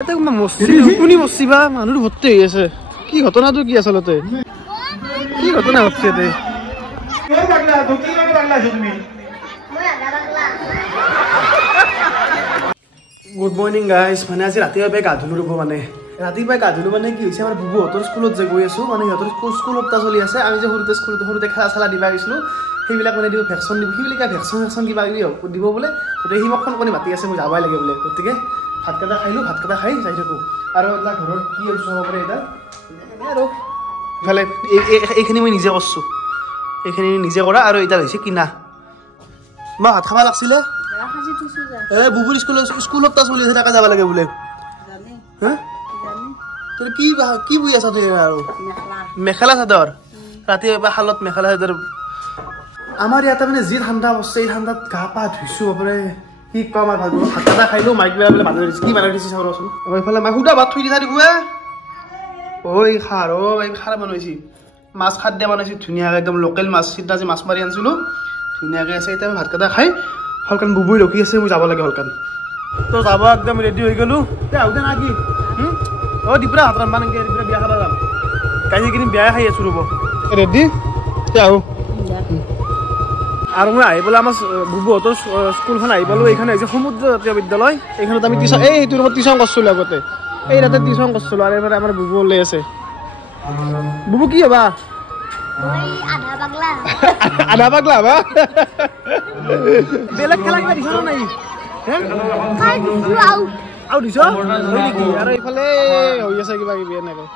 কোনি মচিবা মানুহ ভৰ্তি হৈ আছে কি ঘটনাটো কি আচলতে কি ঘটনা হচ্ছে এতে গুড মৰ্নিং গাইজ মানে আজি ৰাতিপুৱাই গা ধুলো ৰ'ব মানে ৰাতিপুৱাই গা ধুলো মানে কি হৈছে আমাৰ বুবুহঁতৰ স্কুলত যে গৈ আছোঁ মানে সিহঁতৰ স্কুল সপ্তাহ চলি আছে আমি যে সৰুতে খেলা চেলা দিবা গৈছিলোঁ সেইবিলাক মানে দিব ভেকচিন দিব সেইবিলাক ভেকচিন কিবা দিব বোলে গতিকে সি মোক ফোন কৰি মাতি আছে মই যাবই লাগে বোলে গতিকে ভাত কেইটা খাইলোঁ ভাত কেইটা খাই যাই থাকোঁ আৰু এটা ঘৰত কি হ'ব পাৰে এতিয়া আৰু ইফালে এইখিনি মই নিজে কৰিছোঁ এইখিনি নিজে কৰা আৰু এতিয়া হৈছে কিনা মই ভাত খাব লাগিছিলে বুবুৰ স্কুল সপ্তাহ চলি আছে তাকে যাব লাগে বোলে হা তোৰ কি বুই আছা তই আৰু মেখেলা চাদৰ ৰাতিপুৱা শালত মেখেলা চাদৰ আমাৰ ইয়াতে মানে যি ঠাণ্ডা বস্তু এই ঠাণ্ডাত গা পা ধুইছোঁ বাপৰে কি কম আৰু ভাত এটা খাইলোঁ মাইক বেয়া বোলে মানুহ দিছে কি মানুহ দিছে চাবচোন এইফালে মাই সুধা ভাত থৈ দিছা দেখুৱাই ঐ খাৰ এই খাৰ বনাইছি মাছ খাৰ দিয়া বনাইছি ধুনীয়াকৈ একদম লোকেল মাছ সিদিনা যে মাছ মাৰি আনিছিলোঁ ধুনীয়াকৈ আছে এতিয়া ভাত কেইটা খাই হলকান বুবুই ৰখি আছে মই যাব লাগে হলকান তো যাব একদম ৰেডি হৈ গ'লোঁ এতিয়া আহোঁতে না কি দিপৰা হাত ৰান্ধবা নেকি দিপৰা বিয়া খাব যাম কালি কিনি বিয়াই খাই আছোঁ ৰ'ব ৰেডি এতিয়া আহোঁ আৰু মই আহি পেলাই আমাৰ বুবুহঁতৰ স্কুলখন আহি পালোঁ এইখন হৈছে সমুদ্ৰ জাতীয় বিদ্যালয় এইখনত আমি টিউশ্যন এইটো ৰুমত টিউশ্যন কৰিছিলোঁ আগতে এই তাতে টিউশ্যন কৰিছিলোঁ আৰু এইবাৰ আমাৰ বুবু ওলাই আছে বুবু কি হ'বা আধা পাগলা হ'বা বেলেগ খেলা কিবা দিছ নাই আৰু দিছ হয় নেকি আৰু এইফালে হৈ আছে কিবা কিবি এনেকৈ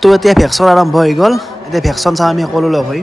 তো এতিয়া ভেকচিন আৰম্ভ হৈ গ'ল এতিয়া ভেকচিন চাওঁ আমি সকলো লগ হৈ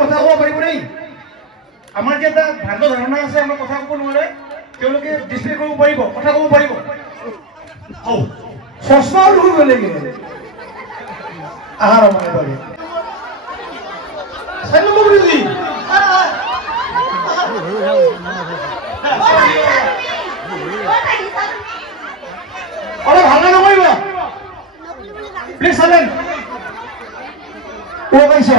কথা ক'ব পাৰিব দেই আমাৰ যে এটা ভ্ৰান্ত ধাৰণা আছে আমাৰ কথা ক'ব নোৱাৰে তেওঁলোকে ডিছপ্লে কৰিব পাৰিব কথা ক'ব পাৰিব চশমাও লুব লাগে আহাৰ মানে পাৰি চাই ল'ব বুজি অলপ হাল্লা নকৰিব প্লিজ চালেন ও কৈছো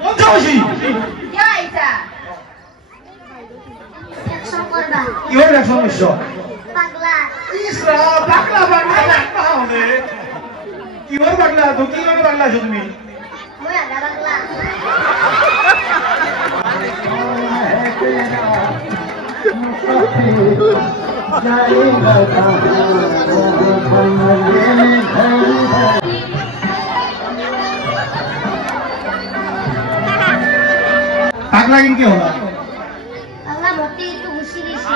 মঞ্চ হৈছি কিহৰ ৰিয়েকশ্যন দিছ কিহৰ পাগলা কি কাৰণে পাগলা আছো তুমি পাগলা কিন্তু হলা পাগলা ভর্তি তো খুশি দিছি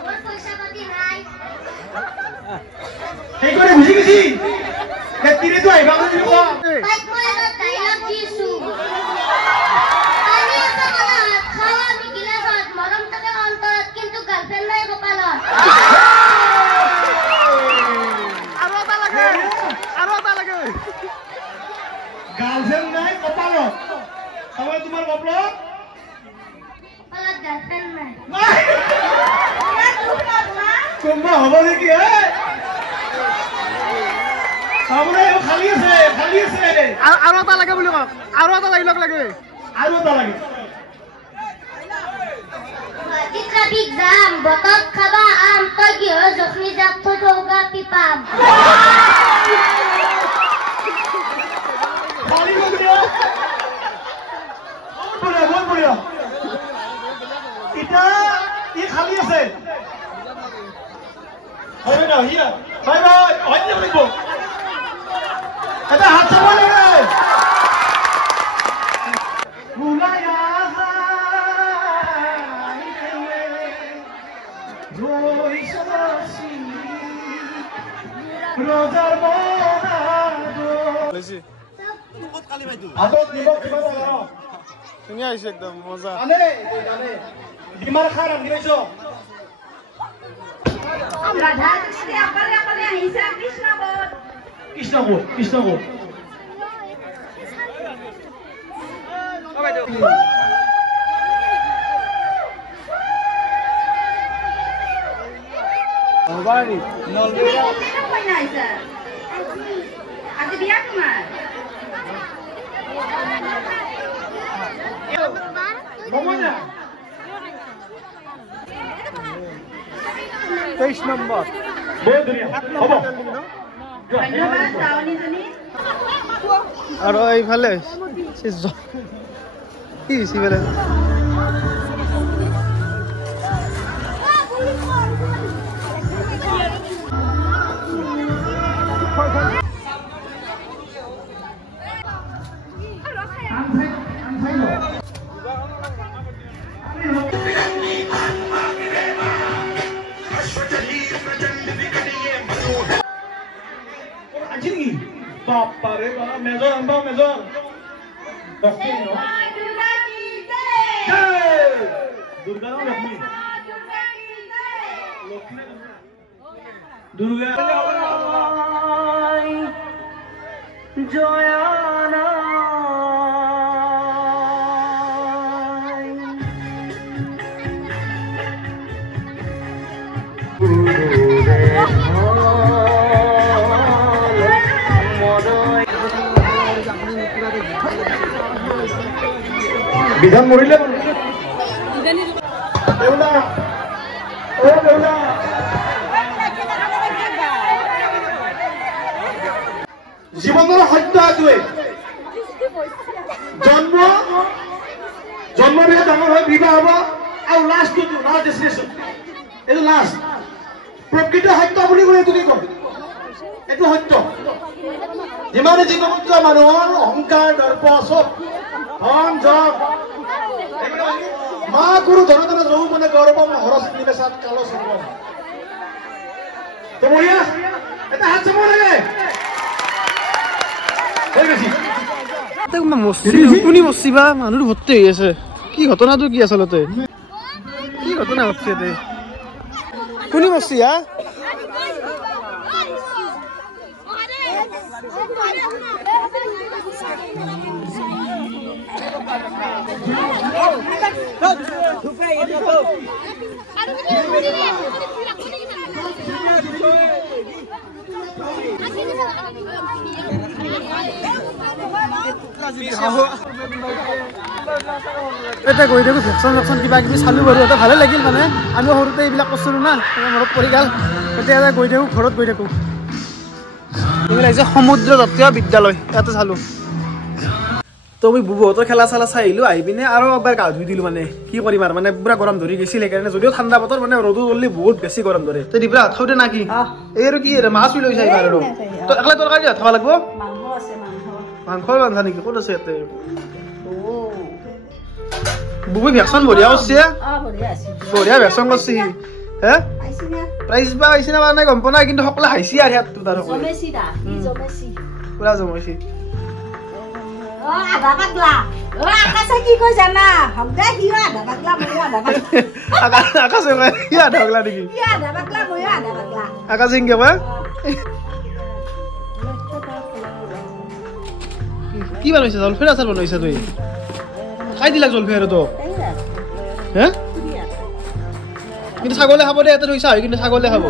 ওর পয়সা পাতি নাই এই করে খুশি গেছি কে তিরে তো আইবা না দিবা বাইক মনে না ডায়লগ দিছু আমি এটা বলা খাওয়া মিকিলা বাদ মরম তবে অন্তরত কিন্তু গার্লফ্রেন্ড নাই কপালত গার্লফ্রেন্ড নাই কপালত সবাই তোমার কপালত কপালত গার্লফ্রেন্ড নাই তোমা হব নেকি সামনে খালি আছে আৰু এটা লাগে বুলি কওক আৰু এটা লাগিলক লাগে আৰু এটা লাগে Baptis traffic jam, botok khaba am to gihor jokhni jak tho thoga pipam. बहुत बढ़िया इतना ये खाली है अरे ना ये बाय बाय और ये देखो अरे हाथ से बोलेंगे बुलाया रोई सदासी रोज़र बोनादो लेसी बहुत खाली भाई तू आदत निभा निभा ধুনীয়া হৈছে একদম মজা আনে ডিমাৰ খাৰ আনিছো ৰাধা কৃষ্ণ অকলে অকলে আহিছে কৃষ্ণ কৃষ্ণ ও বাইদেউ নলবাৰী কই নাই স্যাৰ আজি বিয়া তোমাৰ Momona 23 নম্বৰ বহুত ধুনীয়া হ'ব ধন্যবাদ চাওনিজনী আৰু এইফালে কি সিবেলে Papa re bana mezor amba mezor Lakshmi no Durga কি জয় Durga no Lakshmi Durga Joyana বিধান মৰিলে দেউলা ও দেউলা জীৱনৰ সত্য আটোৱে জন্ম বিয়া ডাঙৰ হৈ বিবাহ হ'ব আৰু লাষ্ট ডেষ্টিনেশ্যন এইটো লাষ্ট প্ৰকৃত সত্য বুলি ক'লে এইটো কি কয় এইটো সত্য যিমানে জীৱনত মানুহৰ অহংকাৰ দৰ্প চব ধন জগ মা গুৰু ধনধন যৌবনে গৌৰৱ হৰস নিবেশাত কালো সর্ব তো বঢ়িয়া এটা হাত চাব লাগে হৈ গৈছি কোনি মচিবা মানুহ ভৰ্তি হৈ আছে কি ঘটনাটো কি আচলতে কি ঘটনা হচ্ছে তে কোনি মচি হা এটা গৈ দেখো ভেকচিন কিবা কিবি চালু বাৰু এটা ভালে লাগিল মানে আমি সৰুতে এইবিলাক কৰিছিলো না মনত পৰি গ'ল এতিয়া গৈ দেখো ঘৰত গৈ দেখো এইবিলাক যে সমুদ্ৰ জাতীয় বিদ্যালয় ইয়াতে চালো তো মই বুবুহঁতৰ খেলা চালা চাই আহিলো আহি পিনে আৰু এবাৰ গা ধুই দিলো মানে কি কৰিম আৰু মানে পুৰা গৰম ধৰি গৈছিল সেইকাৰণে যদিও ঠাণ্ডা বতৰ মানে ৰ'দো গ'লে বহুত বেছি গৰম ধৰে তো দিবৰা হাততে না কি এই আৰু কি মাছ লৈ চাই আৰু তো একলা তৰকাৰী হাতবা লাগিব মাংস বান্ধা নেকি ক'ত আছে ইয়াতে বুবু ভেকচিন বঢ়িয়া কৰিছে বঢ়িয়া ভেকচিন কৰিছে হে প্ৰাইজ বা আহিছে না নাই গম পোৱা নাই কিন্তু সকলো হাইছি আৰু ইয়াত তাৰ পুৰা জমাইছি আধা পাগলা আকাশে কি কই জানা হগদা হিও আধা পাগলা মই আধা পাগলা আকাশে কই কি আধা পাগলা নেকি কি আধা পাগলা মই আধা পাগলা আকাশে কি কয় কি বানাইছ জলফেৰ আচাৰ বনাইছ তুই খাই দিলা জলফেৰ তো হে কিন্তু ছাগলে খাব দে এটা থৈছা কিন্তু ছাগলে খাব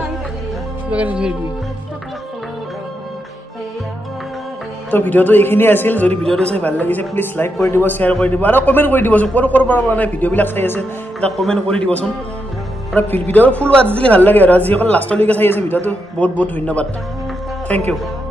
তো ভিডিওটো এইখিনি আছিল যদি ভিডিওটো চাই ভাল লাগিছে প্লিজ লাইক কৰি দিব শ্বেয়াৰ কৰি দিব আৰু কমেন্ট কৰি দিবচোন ক'ৰ পৰা মানে ভিডিঅ'বিলাক চাই আছে এটা কমেন্ট কৰি দিবচোন আৰু ভিডিঅ'ৰ ফুল ৱাচ দিলে ভাল লাগে আৰু যিসকল লাষ্টলৈকে চাই আছে ভিডিঅ'টো বহুত বহুত ধন্যবাদ থেংক ইউ